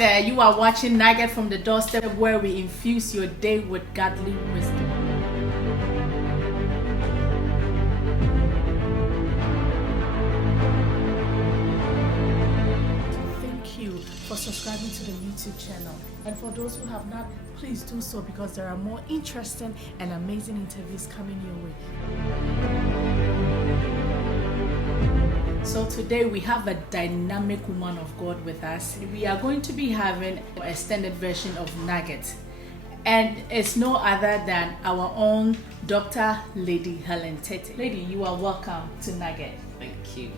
right, you are watching Nugget from the Doorstep, where we infuse your day with godly wisdom. Thank you for subscribing to the YouTube channel. And for those who have not, please do so, because there are more interesting and amazing interviews coming your way. So today we have a dynamic woman of God with us. We are going to be having an extended version of Nugget. And it's no other than our own Dr. Lady Helen TETTEH. Lady, you are welcome to Nugget. Thank you.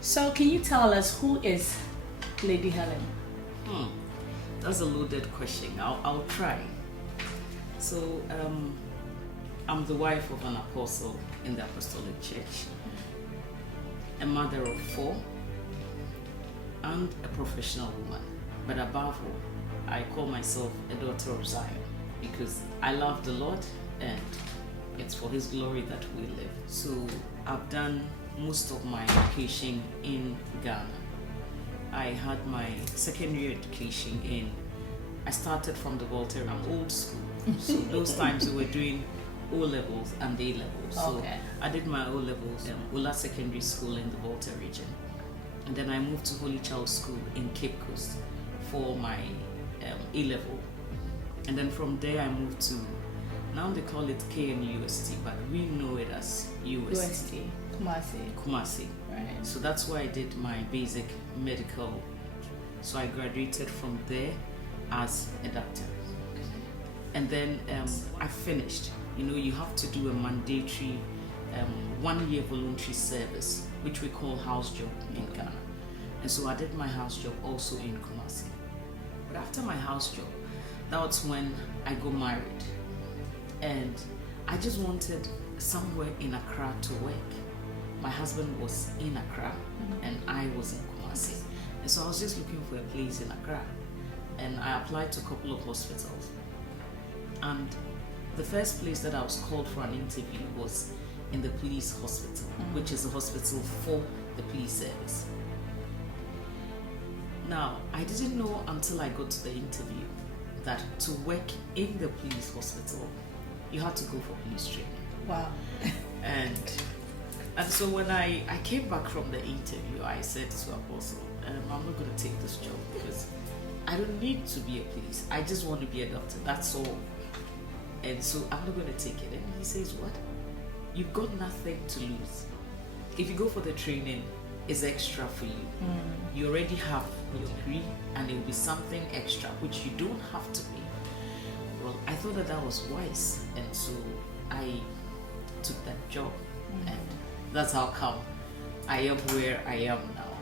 So can you tell us who is Lady Helen? That's a loaded question. I'll try. So, I'm the wife of an apostle in the Apostolic Church, a mother of 4, and a professional woman. But above all, I call myself a daughter of Zion because I love the Lord and it's for His glory that we live. So I've done most of my education in Ghana. I had my secondary education I started from the Volta. I'm old school. So those times we were doing O levels and A levels. So I did my O levels in Ula Secondary School in the Volta region. And then I moved to Holy Child School in Cape Coast for my A level. And then from there I moved to, now they call it KMUST, but we know it as UST. Kumasi. Right. So that's where I did my basic medical. So I graduated from there as a doctor. And then I finished. You know, you have to do a mandatory 1-year voluntary service, which we call house job in Ghana. And so I did my house job also in Kumasi. But after my house job, that was when I got married. And I just wanted somewhere in Accra to work. My husband was in Accra and I was in Kumasi. And so I was just looking for a place in Accra. And I applied to a couple of hospitals. And the first place that I was called for an interview was in the police hospital, which is a hospital for the police service. Now, I didn't know until I got to the interview that to work in the police hospital, you had to go for police training. Wow. And so when I came back from the interview, I said to Apostle, I'm not going to take this job because I don't need to be a police. I just want to be a doctor. That's all. And so I'm not going to take it. And he says, what? You've got nothing to lose. If you go for the training, it's extra for you. You already have your degree and it will be something extra, which you don't have to pay. Well, I thought that was wise. And so I took that job. And that's how come I am where I am now.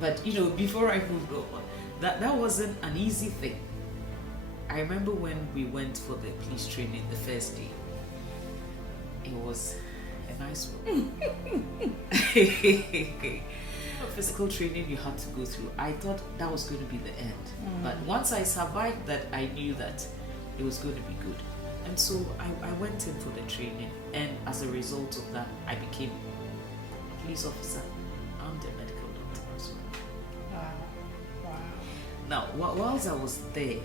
But, you know, before I moved over, that wasn't an easy thing. I remember when we went for the police training the first day, it was a nice one. Physical training you had to go through. I thought that was going to be the end. But once I survived that, I knew that it was going to be good. And so I went in for the training, and as a result of that, I became a police officer and a medical doctor as well. Wow. Now, whilst I was there,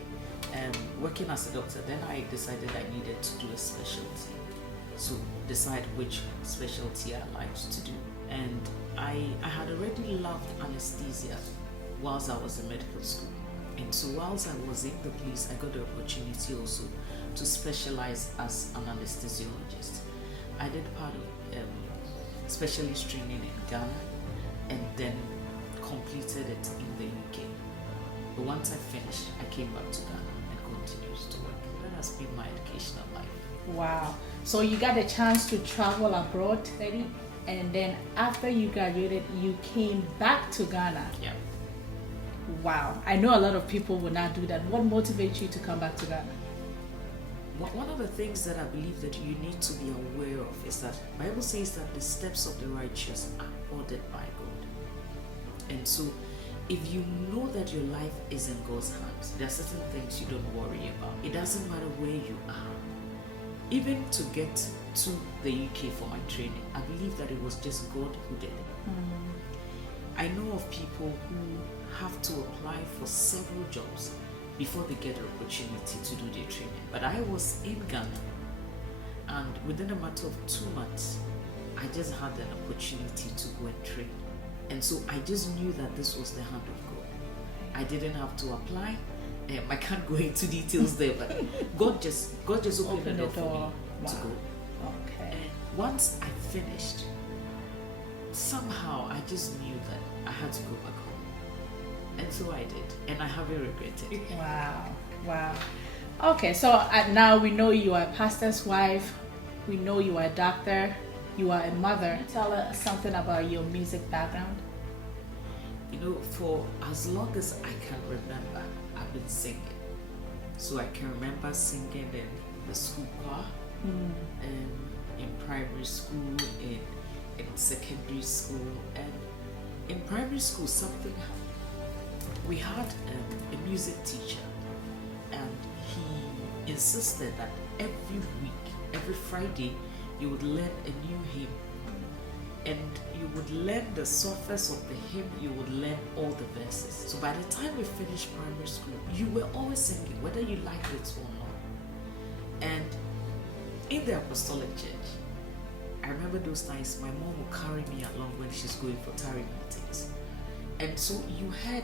working as a doctor, then I decided I needed to do a specialty. So decide which specialty I liked to do. And I had already loved anesthesia whilst I was in medical school. And so whilst I was in the police, I got the opportunity also to specialize as an anesthesiologist. I did part of specialist training in Ghana and then completed it in the UK. But once I finished, I came back to Ghana and continued to work. That has been my educational life. Wow. So you got a chance to travel abroad, Lady, and then after you graduated, you came back to Ghana. Yeah. Wow. I know a lot of people will not do that. What motivates you to come back to Ghana? One of the things that I believe that you need to be aware of is that the Bible says that the steps of the righteous are ordered by God. And so if you know that your life is in God's hands, there are certain things you don't worry about. It doesn't matter where you are. Even to get to the UK for my training, I believe that it was just God who did it. I know of people who have to apply for several jobs before they get an opportunity to do their training. But I was in Ghana, and within a matter of 2 months, I just had an opportunity to go and train. And so I just knew that this was the hand of God. I didn't have to apply. I can't go into details there, but God just opened the door for me to go. Okay. And once I finished, somehow I just knew that I had to go back home. And so I did, and I haven't regretted it. Wow. Okay, so now we know you are a pastor's wife, we know you are a doctor, you are a mother. Tell us something about your music background. You know, for as long as I can remember, I've been singing. So I can remember singing in the school choir, in primary school, in secondary school, and in primary school something happened. We had a music teacher, and he insisted that every week, every Friday, you would learn a new hymn. And you would learn the surface of the hymn, you would learn all the verses. So by the time we finished primary school, you were always singing, whether you liked it or not. And in the apostolic church, I remember those times my mom would carry me along when she's going for tarry meetings. And so you had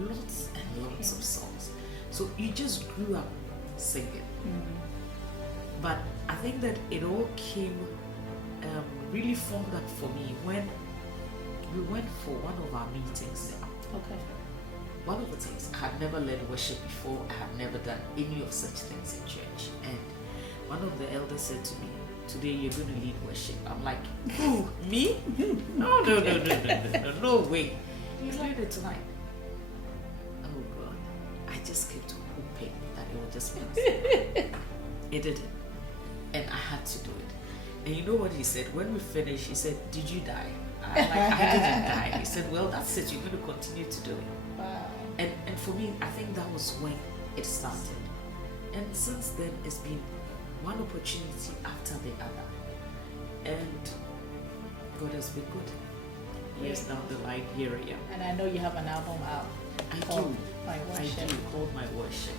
lots and lots of songs. So you just grew up singing. But I think that it all came really formed up for me when we went for one of our meetings. Okay. One of the things, I had never led worship before. I had never done any of such things in church. And one of the elders said to me, "Today you're going to lead worship." I'm like, "Who? Me? No, no way. You lead it tonight." Oh God. I just kept hoping that it would just be us. It didn't. And I had to do it. And you know what he said? When we finished, he said, "Did you die?" I'm like, "I didn't die." He said, "Well, that's it. You're going to continue to do it." Wow. And for me, I think that was when it started. And since then, it's been one opportunity after the other. And God has been good. Years down the line, here I am. And I know you have an album out. I called do. My Worship. I do, called My Worship.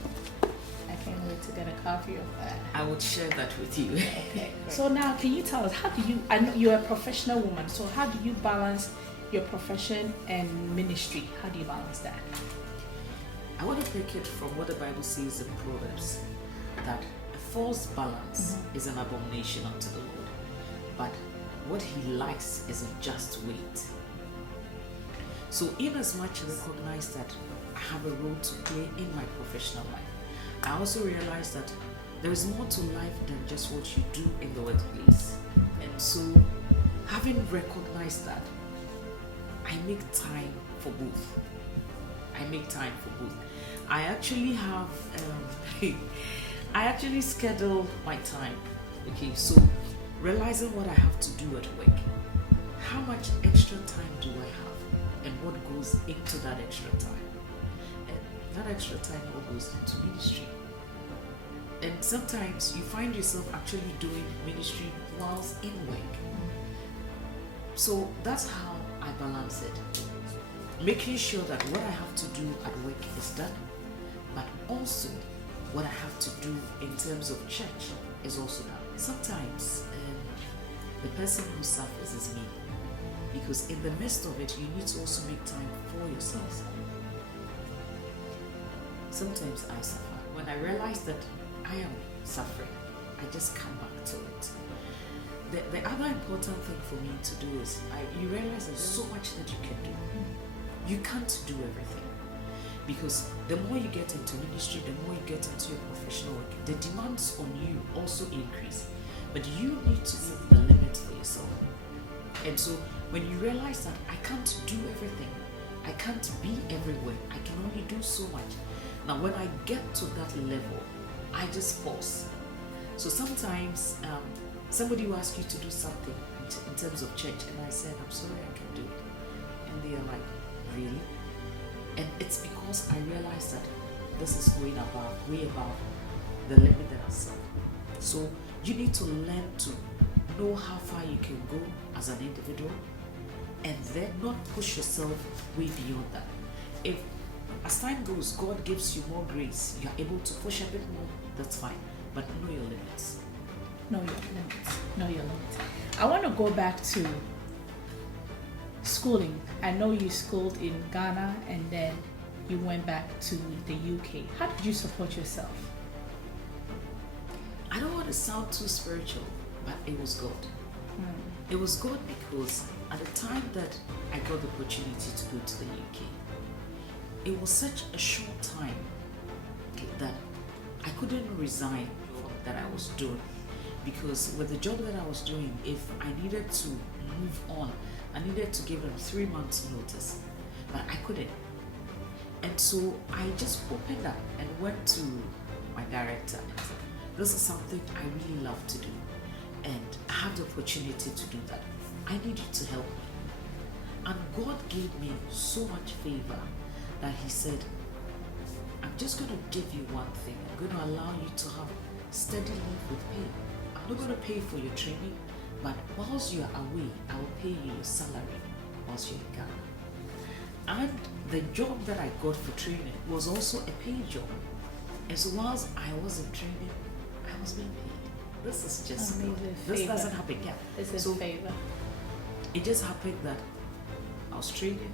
I can't wait to get a copy of that. I would share that with you. Okay, great. So now, can you tell us, how do you, I know you're a professional woman, so how do you balance your profession and ministry? How do you balance that? I want to take it from what the Bible says in Proverbs, that a false balance is an abomination unto the Lord, but what he likes is a just weight. So in as much as I recognize that I have a role to play in my professional life, I also realize that there is more to life than just what you do in the workplace. And so, having recognized that, I make time for both. I actually have, I actually schedule my time. Okay, so realizing what I have to do at work, how much extra time do I have, and what goes into that extra time. That extra time all goes into ministry. And sometimes you find yourself actually doing ministry whilst in work. So that's how I balance it. Making sure that what I have to do at work is done, but also what I have to do in terms of church is also done. Sometimes the person who suffers is me, because in the midst of it, you need to also make time for yourself. Sometimes I suffer. When I realize that I am suffering, I just come back to it. The other important thing for me to do is, you realize there's so much that you can do. You can't do everything. Because the more you get into ministry, the more you get into your professional work, the demands on you also increase. But you need to set the limit for yourself. And so when you realize that I can't do everything, I can't be everywhere, I can only do so much. Now, when I get to that level, I just pause. So sometimes somebody will ask you to do something in terms of church, and I said, "I'm sorry, I can do it." And they are like, "Really?" And it's because I realized that this is going way above the limit that I set. So you need to learn to know how far you can go as an individual, and then not push yourself way beyond that. If as time goes, God gives you more grace, you're able to push a bit more, that's fine. But know your limits. Know your limits. Know your limits. I want to go back to schooling. I know you schooled in Ghana and then you went back to the UK. How did you support yourself? I don't want to sound too spiritual, but it was God. It was God because at the time that I got the opportunity to go to the UK, it was such a short time that I couldn't resign from that I was doing, because with the job that I was doing, if I needed to move on, I needed to give them 3 months notice, but I couldn't. And so I just opened up and went to my director and said, this is something I really love to do, and I have the opportunity to do that. I need you to help me. And God gave me so much favor that He said, I'm just going to give you one thing. I'm going to allow you to have steady leave with pay. I'm not going to pay for your training, but whilst you are away, I will pay you your salary whilst you're in Ghana. And the job that I got for training was also a paid job. And so whilst I was in training, I was being paid. This is just good. This doesn't happen. Yeah. This is favor. It just happened that I was training,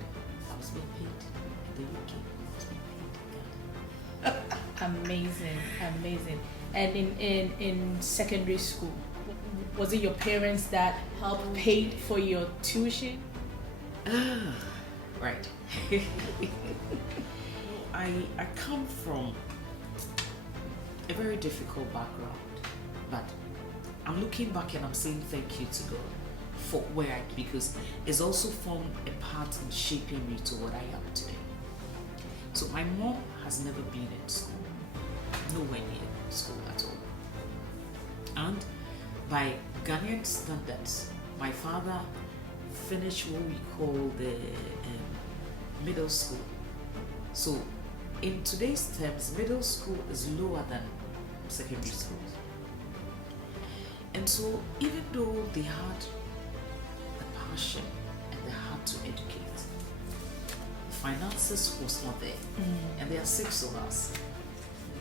I was being paid in the UK, I was being paid in Ghana. Amazing, amazing. And in secondary school, was it your parents that helped pay for your tuition? Right. I come from a very difficult background, but I'm looking back and I'm saying thank you to God for where I, because it's also formed a part in shaping me to what I am today. So my mom has never been in school, nowhere near school at all. And by Ghanaian standards, my father finished what we call the middle school. So in today's terms, middle school is lower than secondary school. And so even though they had the passion and the heart to educate, the finances was not there. And there are 6 of us.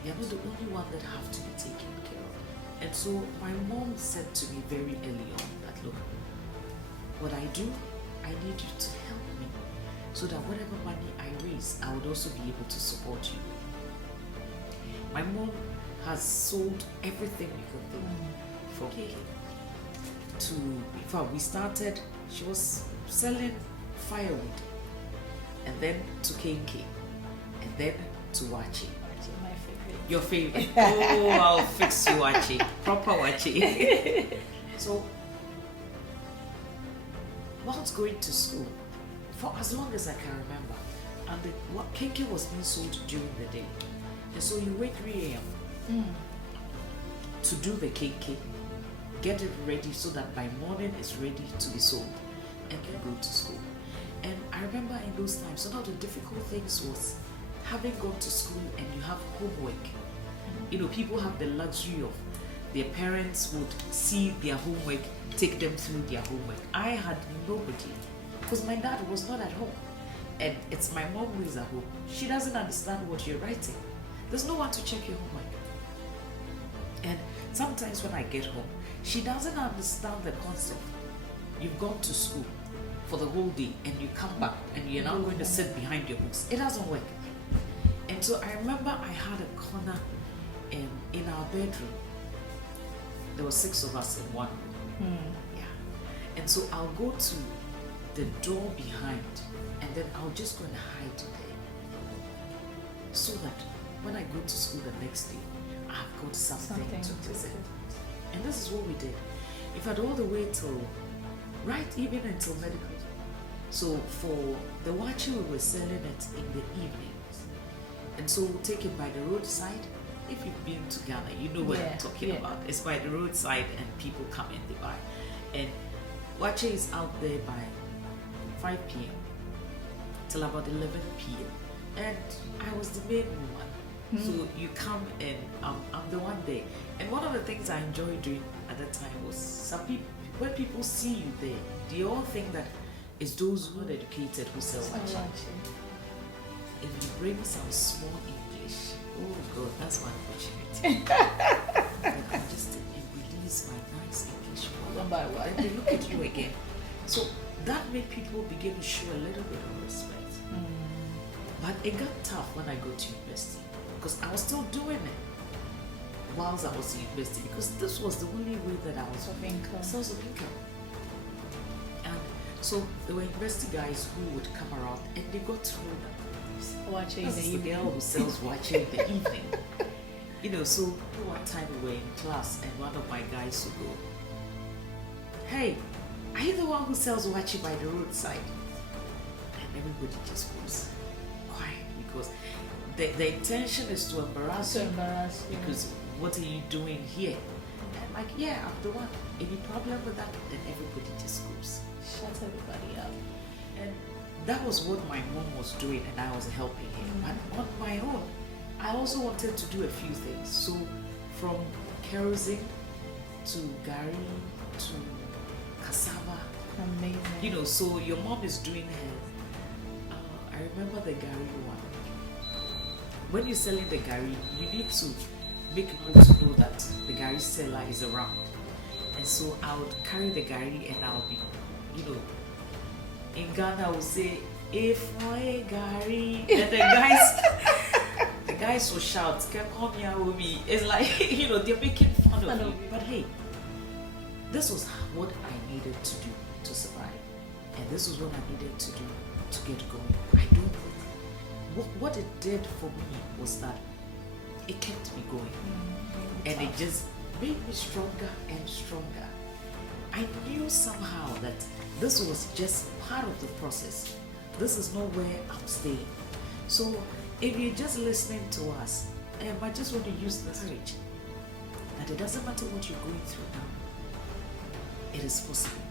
We are not the only one that have to be taken care of. And so my mom said to me very early on that, look, what I do, I need you to help me so that whatever money I raise, I would also be able to support you. My mom has sold everything we could think, from cake to, in fact, we started, she was selling firewood, and then to kenke, and then to wachi. My favorite. Your favorite. Oh, I'll fix you wachi, proper wachi. So, whilst going to school, for as long as I can remember, and the kenke was being sold during the day, and so you wake 3 a.m. To do the kenke, get it ready so that by morning it's ready to be sold, and then go to school. And I remember in those times, one of the difficult things was having gone to school and you have homework. You know, people have the luxury of their parents would see their homework, take them through their homework. I had nobody because my dad was not at home, and it's my mom who is at home. She doesn't understand what you're writing. There's no one to check your homework. And sometimes when I get home, she doesn't understand the concept. You've gone to school for the whole day and you come back and you're now going to sit behind your books. It doesn't work. And so I remember I had a corner in our bedroom. There were 6 of us in one room. Yeah. And so I'll go to the door behind and then I'll just go and hide there, so that when I go to school the next day, I've got something to present. And this is what we did. In fact, all the way till, right even until medical. So for the wachi, we were selling it in the evenings. And so we'll take it by the roadside. If you've been to Ghana, you know what I'm talking about. It's by the roadside and people come and they buy. And wachi is out there by 5 p.m. till about 11 p.m. And I was the main woman. So you come and I'm the one there. And one of the things I enjoyed doing at that time was some people, when people see you there, they all think that it's those who are educated who sell wachi. if you bring some small English, oh God, that's my opportunity. But I just release my nice English one by one, and they look at you again. So that made people begin to show a little bit of respect. But it got tough when I got to university because I was still doing it whilst I was in university, because this was the only way that I was of income. source of income. And so there were university guys who would come around and they got to know that Watching this the is the evening. girl who sells watching in the evening. You know, so one time we were in class and one of my guys would go, "Hey, are you the one who sells watching by the roadside?" And everybody just goes quiet, because the intention is to embarrass you. Because what are you doing here? And I'm like, yeah, I'm the one. Any problem with that? Then everybody just goes. Shut everybody up. And that was what my mom was doing, and I was helping him. But on my own, I also wanted to do a few things. So from kerosene to gari to cassava. Amazing. You know, so your mom is doing her, I remember the gari one. When you're selling the gari, you need to make people to know that the gari seller is around. And so I would carry the gari and I'll be, you know, in Ghana I would say, "If my gari," and the guys will shout, "Come here with me." It's like, you know, they're making fun of you. But hey, this was what I needed to do to survive. And this was what I needed to do to get going. I don't know. What it did for me was that it kept me going. And it just made me stronger and stronger. I knew somehow that this was just part of the process. This is not where I'm staying. So if you're just listening to us, I just want to use the courage that it doesn't matter what you're going through now. It is possible.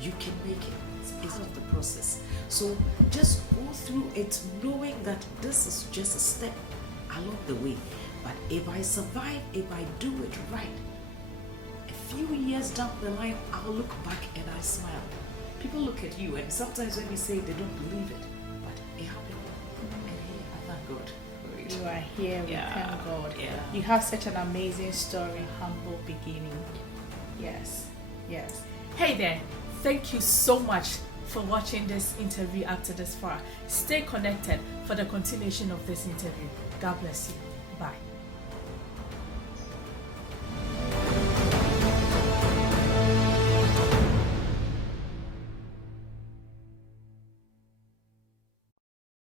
You can make it. It's part of the process. So just go through it knowing that this is just a step along the way. But if I survive, if I do it right, a few years down the line, I'll look back and I smile. People look at you, and sometimes when you say it, they don't believe it. But it happened. And hey, I thank God for it. You are here, we thank God. Yeah. You have such an amazing story, humble beginning. Yes, yes. Hey there, thank you so much for watching this interview up to this far. Stay connected for the continuation of this interview. God bless you.